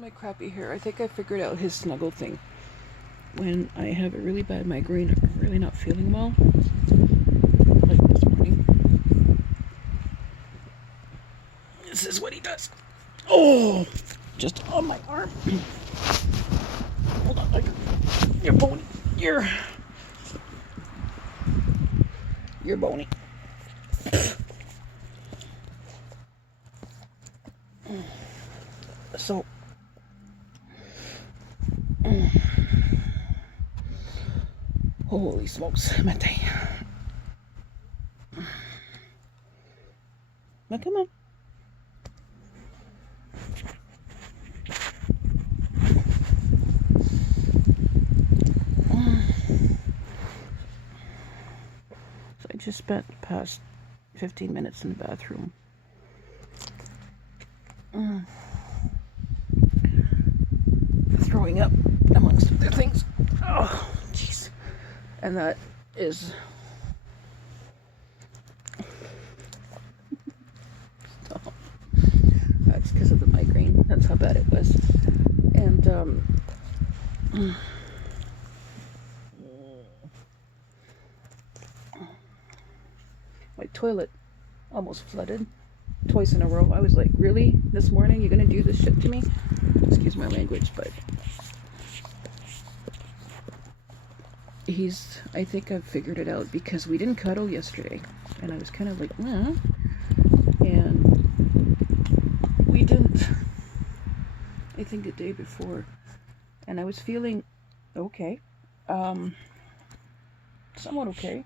My crappy hair. I think I figured out his snuggle thing. When I have a really bad migraine or I'm really not feeling well, like this morning, this is what he does. Oh, just on my arm. Hold on, you're bony. You're bony. So. Holy smokes, Mate. Now come on. So I just spent the past 15 minutes in the bathroom. Throwing up, amongst other things. Oh, jeez. And that is... Stop. That's because of the migraine. That's how bad it was. And, my toilet almost flooded twice in a row. I was like, really? This morning you're gonna do this shit to me? Excuse my language, but I think I've figured it out because we didn't cuddle yesterday and I was kind of like, nah. And we didn't, I think the day before, and I was feeling okay, somewhat okay.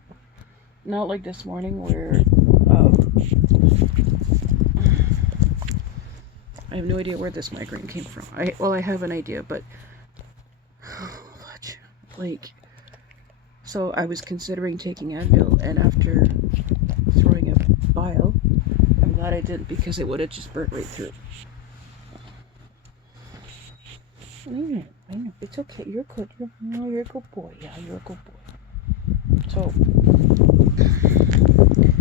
Not like this morning where I have no idea where this migraine came from. I have an idea, but like, so I was considering taking Advil, and after throwing up bile, I'm glad I didn't because it would have just burnt right through. I know. It's okay. You're good. You're a good boy. Yeah, you're a good boy. So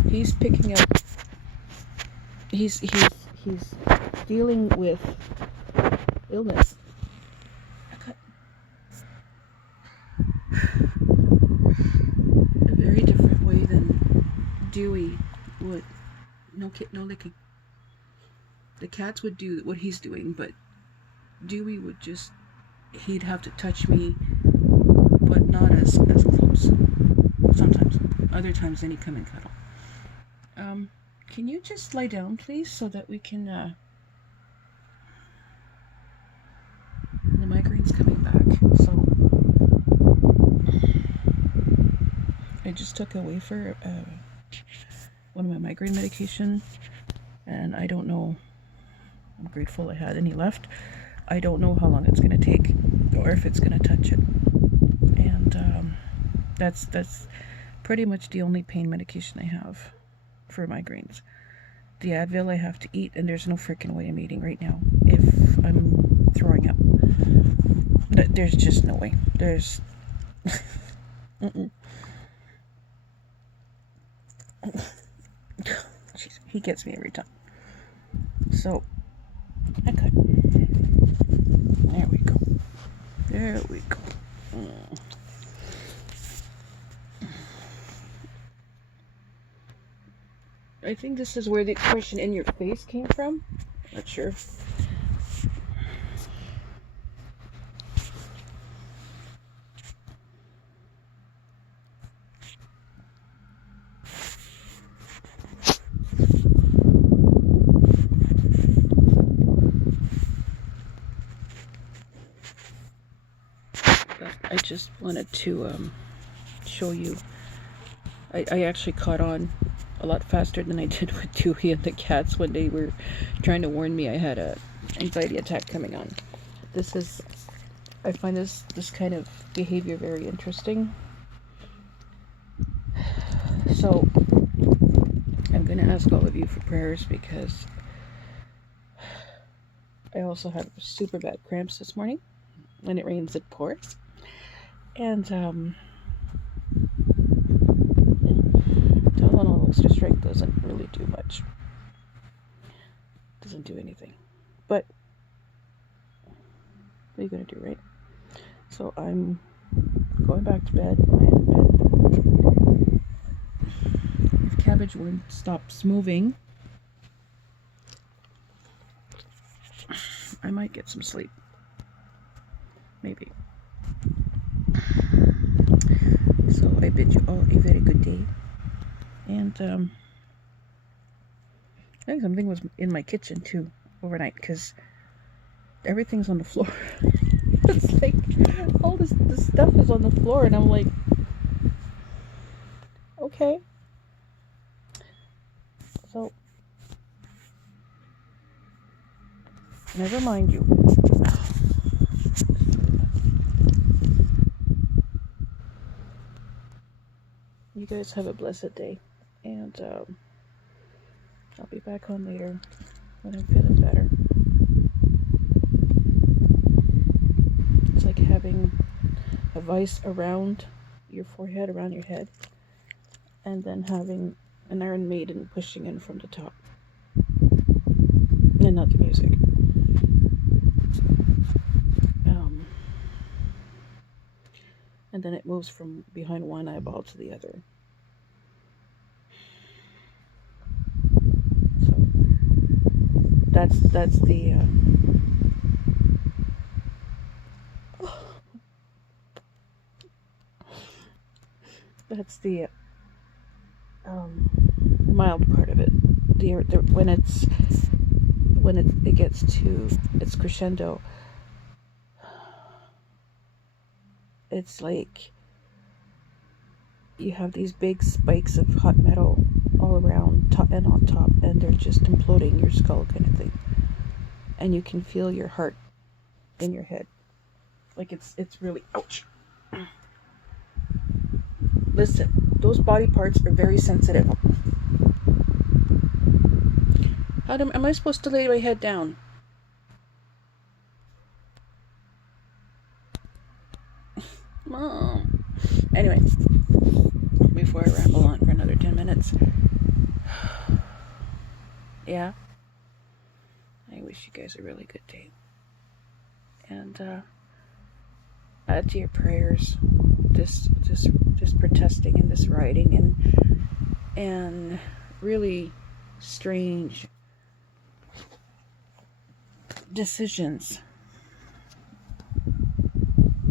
he's picking up. He's dealing with illness. A very different way than Dewey would. No licking. The cats would do what he's doing, but Dewey would just, he'd have to touch me, but not as close. Sometimes. Other times then he'd come and cuddle. Can you just lie down, please, so that we can, the migraine's coming back, so I just took a wafer, one of my migraine medication, and I don't know, I'm grateful I had any left. I don't know how long it's going to take, or if it's going to touch it, and that's pretty much the only pain medication I have for migraines. The Advil I have to eat, and there's no freaking way I'm eating right now if I'm throwing up. There's just no way. There's Jeez, he gets me every time. So okay. There we go. I think this is where the expression "in your face" came from. Not sure. I just wanted to show you. I actually caught on a lot faster than I did with Dewey and the cats when they were trying to warn me I had a anxiety attack coming on. I find this kind of behavior very interesting. So I'm going to ask all of you for prayers because I also had super bad cramps this morning. When it rains, it pours. And Tylenol extra strength doesn't really do much. Doesn't do anything. But What are you gonna do, right? So I'm going back to bed. I am in bed. If cabbage worm stops moving, I might get some sleep. Maybe. So I bid you all a very good day. And I think something was in my kitchen too overnight, because everything's on the floor. It's like all this stuff is on the floor, and I'm like, okay. So never mind you. You guys have a blessed day, and I'll be back on later when I'm feeling better. It's like having a vice around your forehead, around your head, and then having an Iron Maiden pushing in from the top. And not the music. And then it moves from behind one eyeball to the other. So that's the that's the mild part of it. When it gets to its crescendo, it's like you have these big spikes of hot metal all around and on top, and they're just imploding your skull, kind of thing. And you can feel your heart in your head. Like it's really ouch. Listen, those body parts are very sensitive. Am I supposed to lay my head down? Mom. Anyway, before I ramble on for another 10 minutes. Yeah. I wish you guys a really good day. And add to your prayers this protesting and this rioting and really strange decisions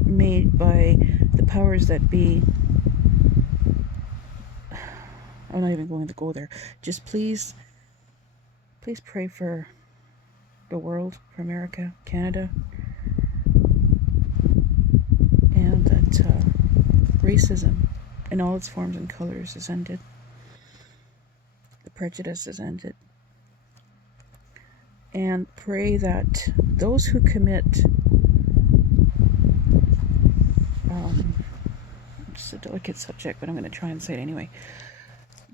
made by the powers that be. I'm not even going to go there. Just please pray for the world, for America, Canada, and that racism in all its forms and colors is ended. The prejudice is ended. And pray that those who commit it's a delicate subject, but I'm going to try and say it anyway.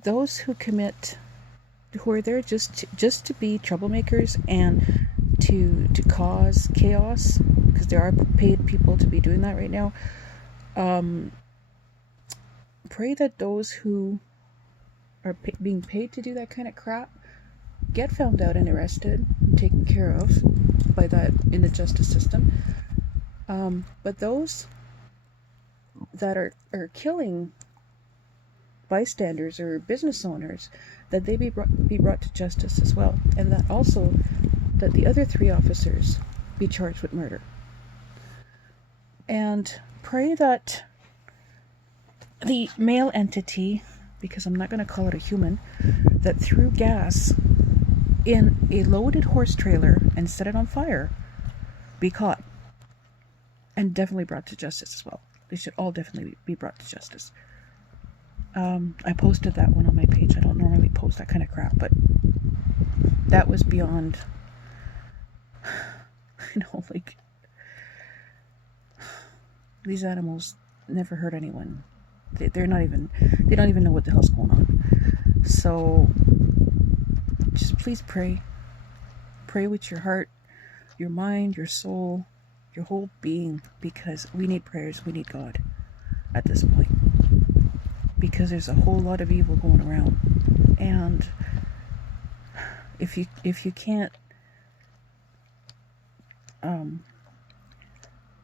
Those who are there just to be troublemakers and to cause chaos, because there are paid people to be doing that right now. Pray that those who are being paid to do that kind of crap get found out and arrested and taken care of by that in the justice system. But those that are killing bystanders or business owners, that they be brought to justice as well, and that also that the other 3 officers be charged with murder. And pray that the male entity, because I'm not going to call it a human, that threw gas in a loaded horse trailer and set it on fire, be caught and definitely brought to justice as well. They should all definitely be brought to justice. I posted that one on my page. I don't normally post that kind of crap, but that was beyond, like, these animals never hurt anyone. They don't even know what the hell's going on. So just please pray with your heart, your mind, your soul, your whole being, because we need prayers. We need God at this point, because there's a whole lot of evil going around. And if you can't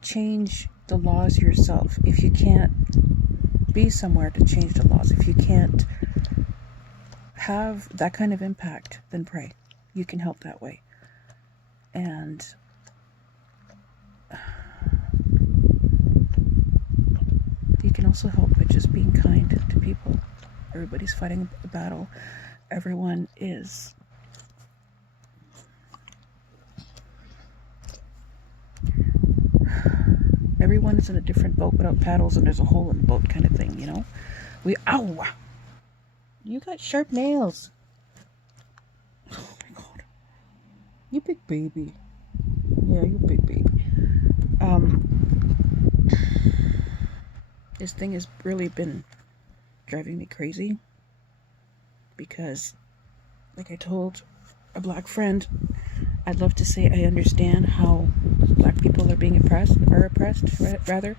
change the laws yourself, if you can't be somewhere to change the laws, if you can't have that kind of impact, then pray. You can help that way. And you can also help by just being kind to people. Everybody's fighting a battle. Everyone is in a different boat without paddles, and there's a hole in the boat kind of thing, you know? Ow! You got sharp nails. Oh my god. You big baby. Yeah, you big baby. This thing has really been driving me crazy because, like I told a black friend, I'd love to say I understand how black people are being oppressed, rather,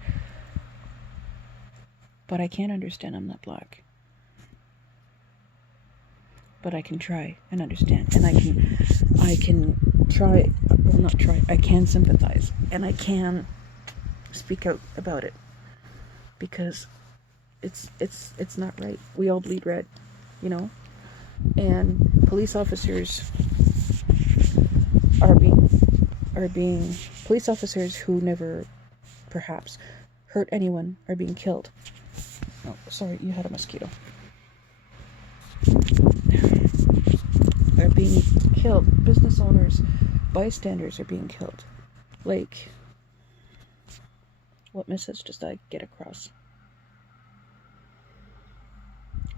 but I can't understand. I'm not black. But I can try and understand, and I can try, well, not try, I can sympathize, and I can speak out about it, because it's not right. We all bleed red, you know, and police officers police officers who never perhaps hurt anyone are being killed. Oh, sorry, you had a mosquito. Are being killed. Business owners, bystanders are being killed. Like, what message does that get across?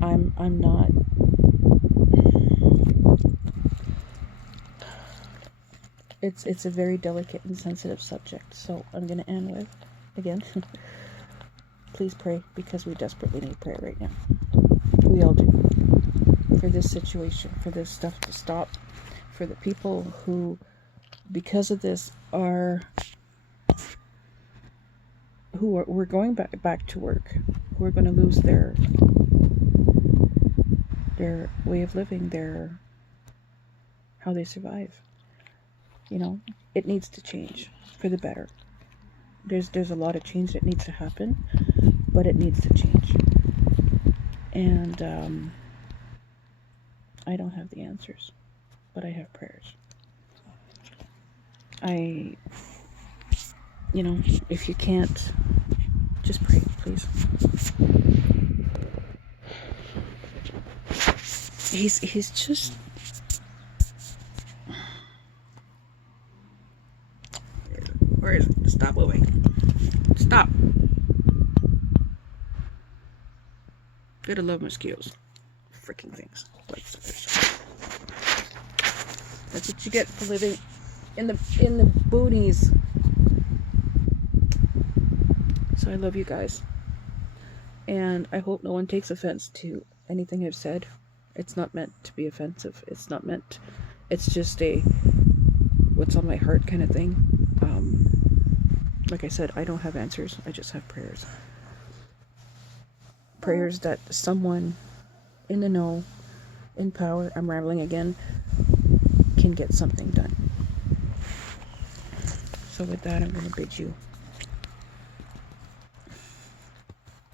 I'm not. It's a very delicate and sensitive subject, so I'm gonna end with, again, please pray, because we desperately need prayer right now. We all do. For this situation, for this stuff to stop, for the people who, because of this, we're going back to work, who are going to lose their way of living, how they survive. You know, it needs to change for the better. There's a lot of change that needs to happen, but it needs to change. And I don't have the answers, but I have prayers. You know, if you can't, just pray, please. He's just, where is it? Stop moving. Stop. Gotta love mosquitoes. Freaking things. That's what you get for living in the boonies. So I love you guys, and I hope no one takes offense to anything I've said. It's not meant to be offensive. It's not meant. It's just a what's on my heart kind of thing. Like I said, I don't have answers. I just have prayers. Prayers that someone in the know, in power, I'm rambling again, can get something done. So with that, I'm going to bid you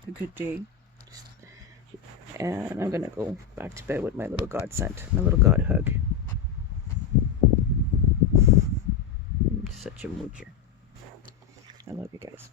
a good day. And I'm going to go back to bed with my little godsend, my little god hug. Such a moocher. I love you guys.